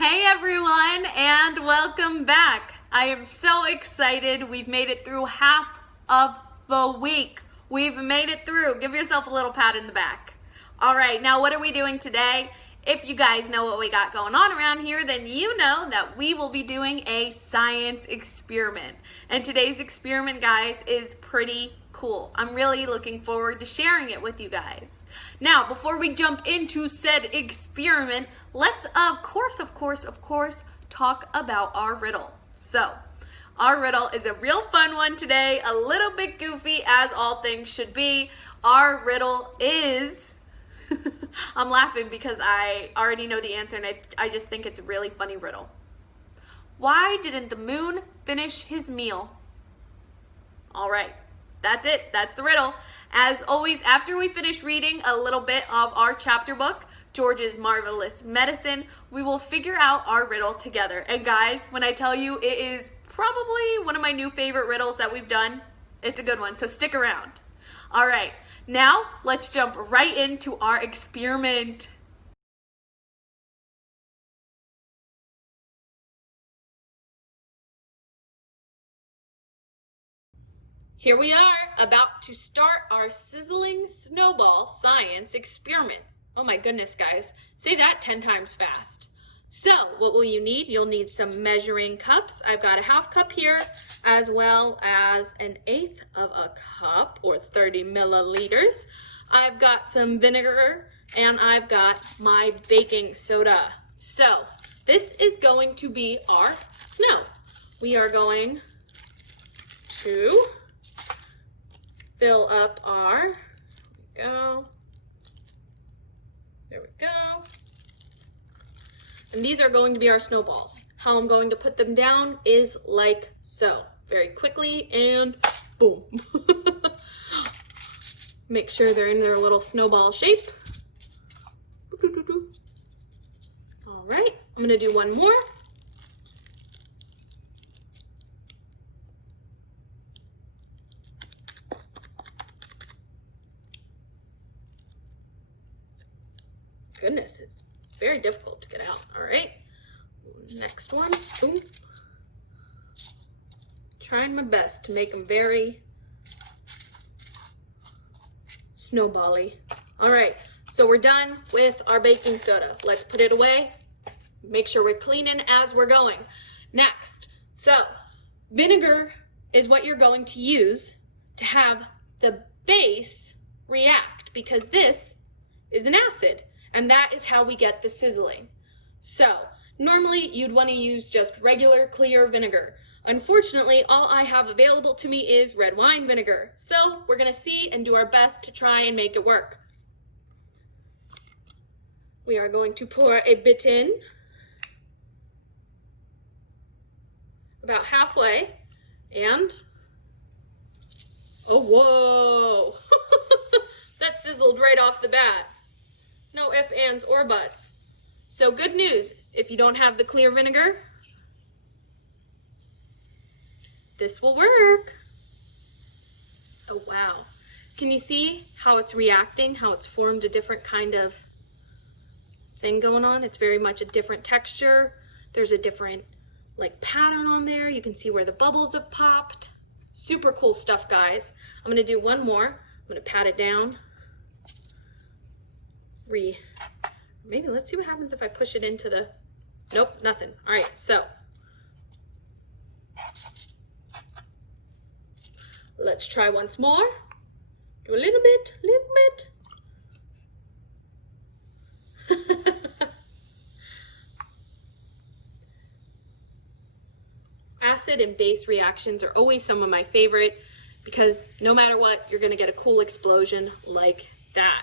Hey everyone, and welcome back. I am so excited. We've made it through half of the week. We've made it through. Give yourself a little pat in the back. All right, now what are we doing today? If you guys know what we got going on around here, then you know that we will be doing a science experiment. And today's experiment, guys, is pretty cool. I'm really looking forward to sharing it with you guys. Now, before we jump into said experiment, let's of course, talk about our riddle. So, our riddle is a real fun one today, a little bit goofy as all things should be. Our riddle is, I'm laughing because I already know the answer and I just think it's a really funny riddle. Why didn't the moon finish his meal? All right. That's it. That's the riddle. As always, after we finish reading a little bit of our chapter book, George's Marvelous Medicine, we will figure out our riddle together. And guys, when I tell you it is probably one of my new favorite riddles that we've done, it's a good one, so stick around. All right, now let's jump right into our experiment. Here we are, about to start our sizzling snowball science experiment. Oh my goodness, guys. Say that 10 times fast. So, what will you need? You'll need some measuring cups. I've got a half cup here, as well as an eighth of a cup, or 30 milliliters. I've got some vinegar, and I've got my baking soda. So, this is going to be our snow. We are going to fill up our, there we go. And these are going to be our snowballs. How I'm going to put them down is like so. Very quickly and boom. Make sure they're in their little snowball shape. All right, I'm gonna do one more. Goodness, it's very difficult to get out. All right, next one. Boom. Trying my best to make them very snowbally. All right, so we're done with our baking soda. Let's put it away. Make sure we're cleaning as we're going. Next, so vinegar is what you're going to use to have the base react, because this is an acid. And that is how we get the sizzling. So, normally you'd want to use just regular clear vinegar. Unfortunately, all I have available to me is red wine vinegar. So, we're going to see and do our best to try and make it work. We are going to pour a bit in, about halfway, and, oh, whoa, that sizzled right off the bat. No ifs, ands, or buts. So good news, if you don't have the clear vinegar, this will work. Oh, wow. Can you see how it's reacting, how it's formed a different kind of thing going on? It's very much a different texture. There's a different pattern on there. You can see where the bubbles have popped. Super cool stuff, guys. I'm gonna do one more. I'm gonna pat it down. Maybe let's see what happens if I push it into the, nope, nothing. All right, so let's try once more. Do a little bit. Acid and base reactions are always some of my favorite because no matter what, you're gonna get a cool explosion like that.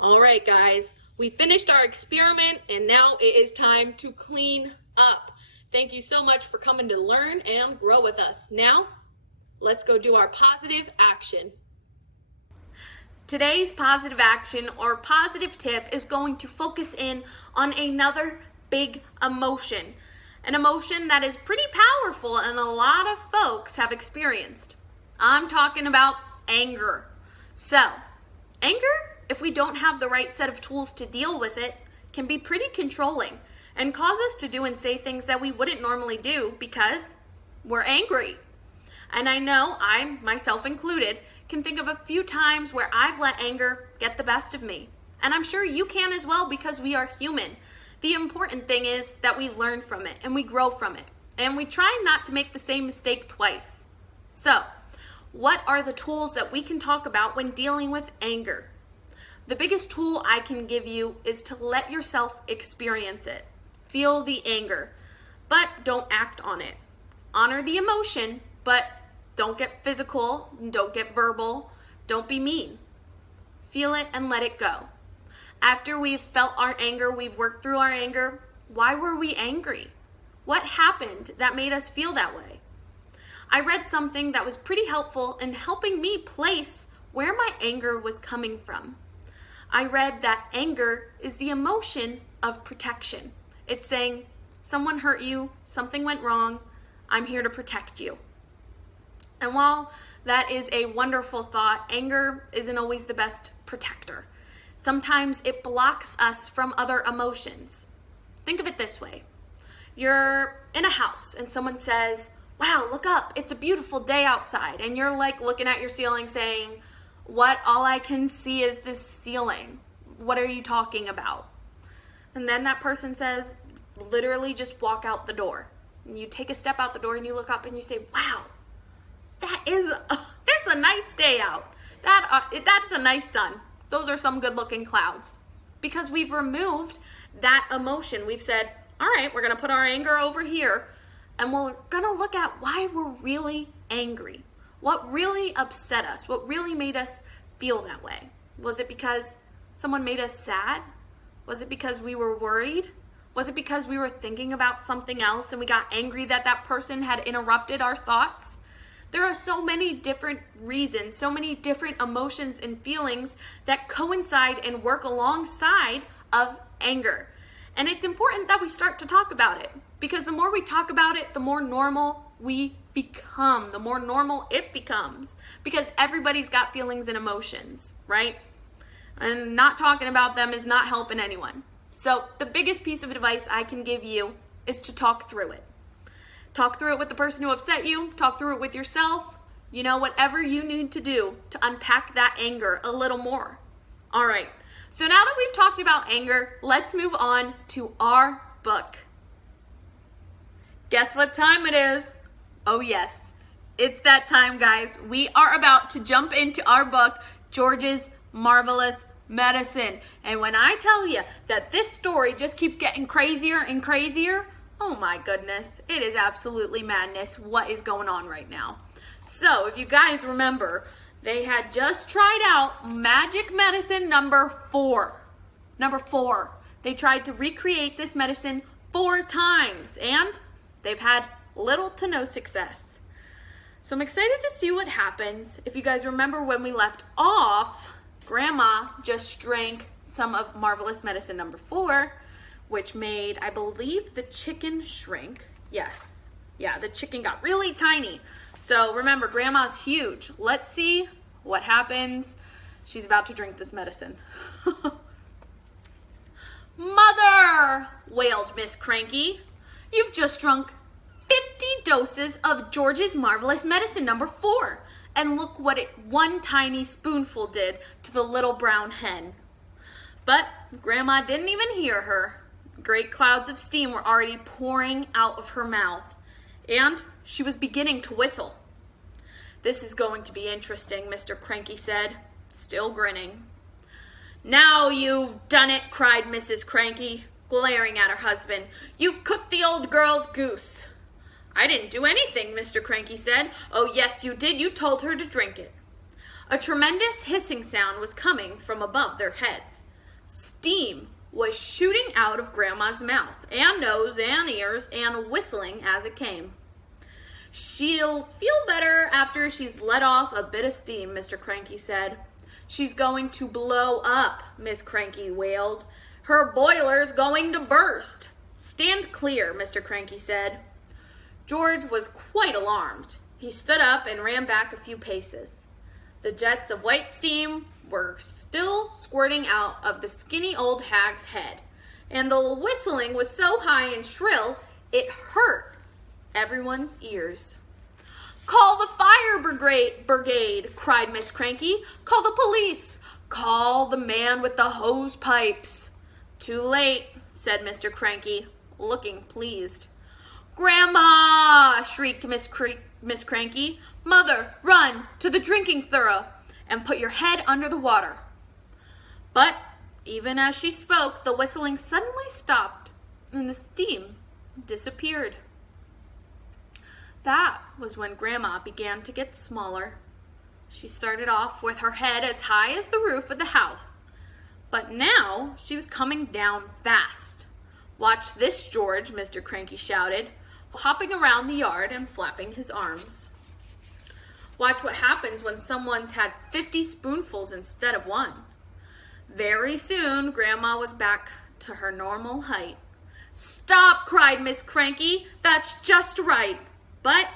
All right, guys, we finished our experiment and now it is time to clean up. Thank you so much for coming to learn and grow with us. Now, let's go do our positive action. Today's positive action or positive tip is going to focus in on another big emotion. An emotion that is pretty powerful and a lot of folks have experienced. I'm talking about anger. So, anger, if we don't have the right set of tools to deal with it, can be pretty controlling. and cause us to do and say things that we wouldn't normally do because we're angry. And I know I, myself included, can think of a few times where I've let anger get the best of me. And I'm sure you can as well because we are human. The important thing is that we learn from it and we grow from it. And we try not to make the same mistake twice. So, what are the tools that we can talk about when dealing with anger? The biggest tool I can give you is to let yourself experience it. Feel the anger, but don't act on it. Honor the emotion, but don't get physical, don't get verbal, don't be mean. Feel it and let it go. After we've felt our anger, we've worked through our anger, why were we angry? What happened that made us feel that way? I read something that was pretty helpful in helping me place where my anger was coming from. I read that anger is the emotion of protection. It's saying, someone hurt you, something went wrong, I'm here to protect you. And while that is a wonderful thought, anger isn't always the best protector. Sometimes it blocks us from other emotions. Think of it this way. You're in a house and someone says, wow, look up, it's a beautiful day outside. And you're like looking at your ceiling saying, what? All I can see is this ceiling. What are you talking about? And then that person says, literally just walk out the door. And you take a step out the door and you look up and you say, wow, it's a nice day out. That's a nice sun. Those are some good looking clouds. Because we've removed that emotion. We've said, all right, we're gonna put our anger over here and we're gonna look at why we're really angry. What really upset us? What really made us feel that way? Was it because someone made us sad? Was it because we were worried? Was it because we were thinking about something else and we got angry that that person had interrupted our thoughts? There are so many different reasons, so many different emotions and feelings that coincide and work alongside of anger. And it's important that we start to talk about it because the more we talk about it, the more normal we become, the more normal it becomes because everybody's got feelings and emotions, right? And not talking about them is not helping anyone. So the biggest piece of advice I can give you is to talk through it. Talk through it with the person who upset you, talk through it with yourself, whatever you need to do to unpack that anger a little more. All right, so now that we've talked about anger, let's move on to our book. Guess what time it is? Oh yes, it's that time, guys. We are about to jump into our book, George's Marvelous Medicine. And when I tell you that this story just keeps getting crazier and crazier, oh my goodness, it is absolutely madness what is going on right now. So if you guys remember, they had just tried out magic medicine number 4. Number 4. They tried to recreate this medicine 4 times and they've had little to no success. So I'm excited to see what happens. If you guys remember when we left off, Grandma just drank some of Marvelous Medicine number 4, which made, I believe, the chicken shrink. Yes. Yeah, the chicken got really tiny. So remember, Grandma's huge. Let's see what happens. She's about to drink this medicine. Mother, wailed Miss Cranky. You've just drunk 50 doses of George's Marvelous Medicine number 4. And look what one tiny spoonful did to the little brown hen. But Grandma didn't even hear her. Great clouds of steam were already pouring out of her mouth, and she was beginning to whistle. This is going to be interesting, Mr. Cranky said, still grinning. Now you've done it, cried Mrs. Cranky, glaring at her husband. You've cooked the old girl's goose. I didn't do anything, Mr. Cranky said. Oh, yes, you did. You told her to drink it. A tremendous hissing sound was coming from above their heads. Steam was shooting out of Grandma's mouth and nose and ears and whistling as it came. She'll feel better after she's let off a bit of steam, Mr. Cranky said. She's going to blow up, Miss Cranky wailed. Her boiler's going to burst. Stand clear, Mr. Cranky said. George was quite alarmed. He stood up and ran back a few paces. The jets of white steam were still squirting out of the skinny old hag's head. and the whistling was so high and shrill, it hurt everyone's ears. "Call the fire brigade," cried Miss Cranky. "Call the police. Call the man with the hose pipes." "Too late," said Mr. Cranky, looking pleased. "Grandma!" shrieked Miss Cranky. "Mother, run to the drinking thorough and put your head under the water." But even as she spoke, the whistling suddenly stopped and the steam disappeared. That was when Grandma began to get smaller. She started off with her head as high as the roof of the house, but now she was coming down fast. "Watch this, George," Mr. Cranky shouted, hopping around the yard and flapping his arms. Watch what happens when someone's had 50 spoonfuls instead of one. Very soon, Grandma was back to her normal height. "Stop!" cried Miss Cranky. "That's just right." But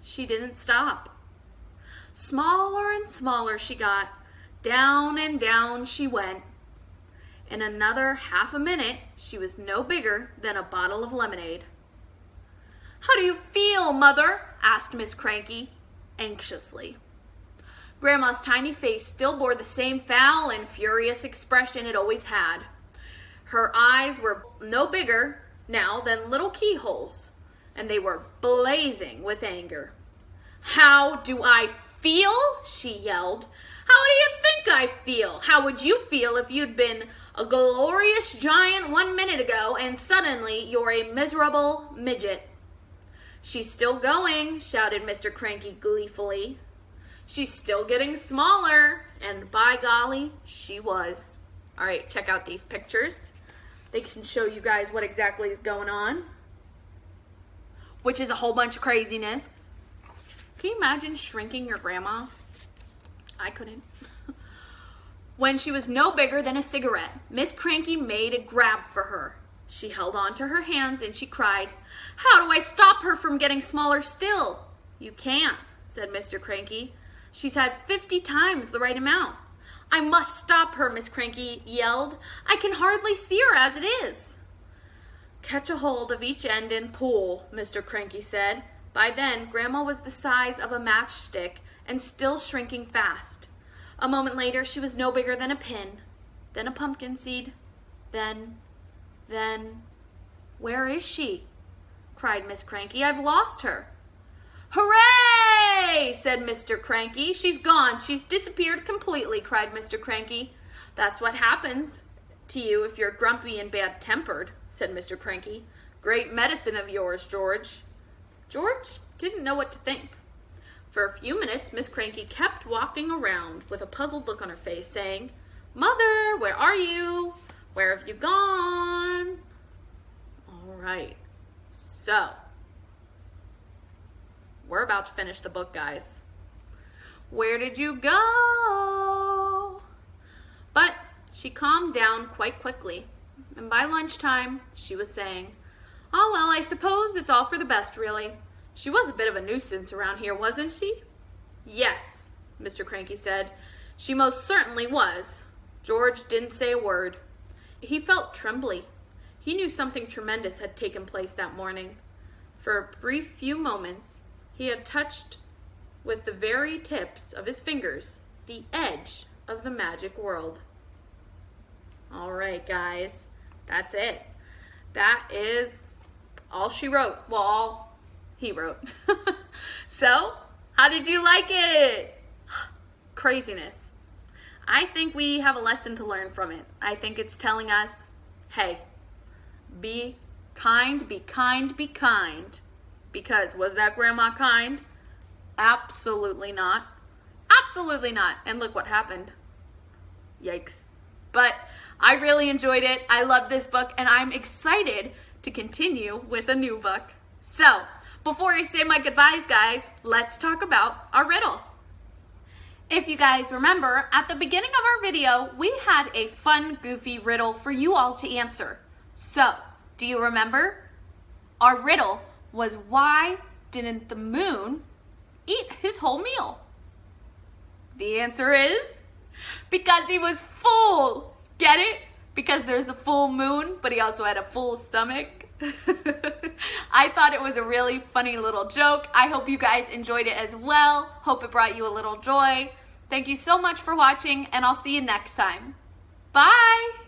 she didn't stop. Smaller and smaller she got. Down and down she went. In another half a minute, she was no bigger than a bottle of lemonade. "How do you feel, Mother?" asked Miss Cranky, anxiously. Grandma's tiny face still bore the same foul and furious expression it always had. Her eyes were no bigger now than little keyholes, and they were blazing with anger. "How do I feel?" she yelled. "How do you think I feel? How would you feel if you'd been a glorious giant 1 minute ago and suddenly you're a miserable midget?" "She's still going," shouted Mr. Cranky gleefully. "She's still getting smaller," and by golly, she was. All right, check out these pictures. They can show you guys what exactly is going on, which is a whole bunch of craziness. Can you imagine shrinking your grandma? I couldn't. When she was no bigger than a cigarette, Miss Cranky made a grab for her. She held on to her hands and she cried, "How do I stop her from getting smaller still?" "You can't," said Mr. Cranky. "She's had 50 times the right amount." "I must stop her," Miss Cranky yelled. "I can hardly see her as it is." "Catch a hold of each end and pull," Mr. Cranky said. By then, Grandma was the size of a matchstick and still shrinking fast. A moment later, she was no bigger than a pin, then a pumpkin seed, then, "Where is she?" cried Miss Cranky. "I've lost her." "Hooray!" said Mr. Cranky. "She's gone. She's disappeared completely," cried Mr. Cranky. "That's what happens to you if you're grumpy and bad-tempered," said Mr. Cranky. "Great medicine of yours, George." George didn't know what to think. For a few minutes, Miss Cranky kept walking around with a puzzled look on her face, saying, "Mother, where are you? Where have you gone?" All right, so we're about to finish the book, guys. Where did you go? But she calmed down quite quickly, and by lunchtime, she was saying, "Oh, well, I suppose it's all for the best, really. She was a bit of a nuisance around here, wasn't she?" "Yes," Mr. Cranky said. "She most certainly was." George didn't say a word. He felt trembly. He knew something tremendous had taken place that morning. For a brief few moments, he had touched with the very tips of his fingers the edge of the magic world. All right, guys, that's it. That is all she wrote. Well, all he wrote. So, how did you like it? Craziness. I think we have a lesson to learn from it. I think it's telling us, hey, be kind, be kind, be kind. Because was that grandma kind? Absolutely not. Absolutely not. And look what happened. Yikes. But I really enjoyed it. I love this book and I'm excited to continue with a new book. So, before I say my goodbyes, guys, let's talk about our riddle. If you guys remember, at the beginning of our video, we had a fun, goofy riddle for you all to answer. So, do you remember? Our riddle was, why didn't the moon eat his whole meal? The answer is, because he was full. Get it? because there's a full moon, but he also had a full stomach. I thought it was a really funny little joke. I hope you guys enjoyed it as well. Hope it brought you a little joy. Thank you so much for watching, and I'll see you next time. Bye!